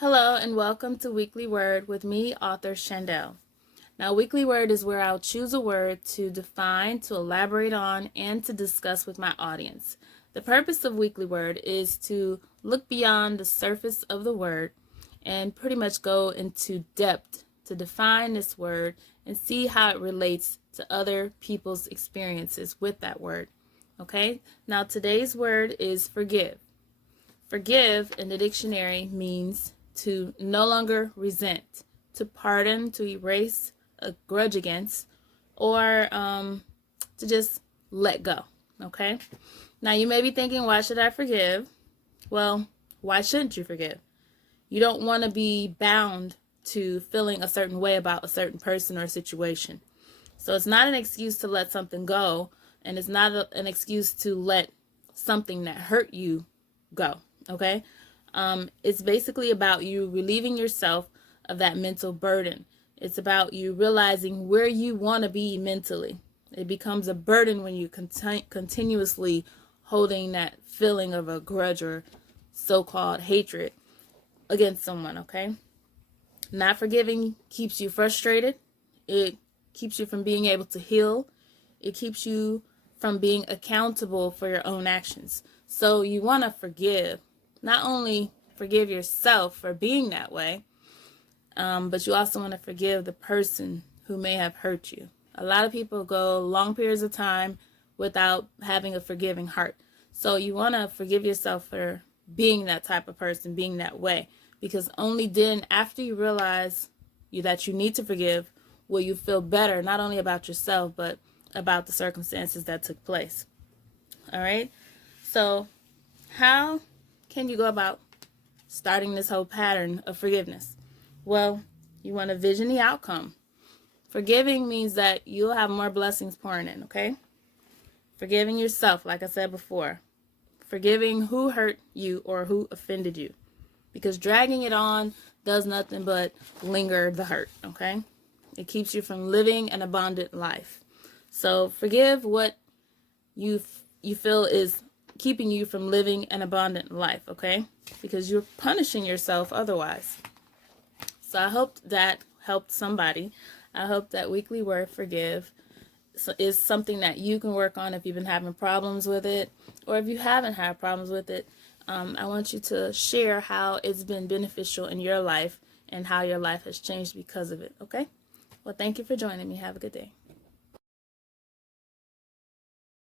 Hello and welcome to Weekly Word with me, author Shandle. Now, Weekly Word is where I'll choose a word to define, to elaborate on, and to discuss with my audience. The purpose of Weekly Word is to look beyond the surface of the word and pretty much go into depth to define this word and see how it relates to other people's experiences with that word. Okay? Now, today's word is forgive. Forgive in the dictionary means to no longer resent, to pardon, to erase a grudge against, or to just let go. Okay? Now you may be thinking, why should I forgive? Well, why shouldn't you forgive? You don't want to be bound to feeling a certain way about a certain person or situation. So it's not an excuse to let something go, and it's not an excuse to let something that hurt you go. Okay? It's basically about you relieving yourself of that mental burden. It's about you realizing where you want to be mentally. It becomes a burden when you continuously holding that feeling of a grudge or so-called hatred against someone, okay? Not forgiving keeps you frustrated. It keeps you from being able to heal. It keeps you from being accountable for your own actions. So you want to forgive. Not only forgive yourself for being that way, but you also want to forgive the person who may have hurt you. A lot of people go long periods of time without having a forgiving heart. So you want to forgive yourself for being that type of person, being that way. Because only then, after you realize that you need to forgive, will you feel better, not only about yourself, but about the circumstances that took place. All right? So how can you go about starting this whole pattern of forgiveness? Well, you want to vision the outcome. Forgiving means that you'll have more blessings pouring in, okay? Forgiving yourself, like I said before. Forgiving who hurt you or who offended you. Because dragging it on does nothing but linger the hurt, okay? It keeps you from living an abundant life. So forgive what you feel is keeping you from living an abundant life, okay? Because you're punishing yourself otherwise. So I hope that helped somebody. I hope that weekly word forgive is something that you can work on if you've been having problems with it, or if you haven't had problems with it. I want you to share how it's been beneficial in your life and how your life has changed because of it, okay? Well, thank you for joining me. Have a good day.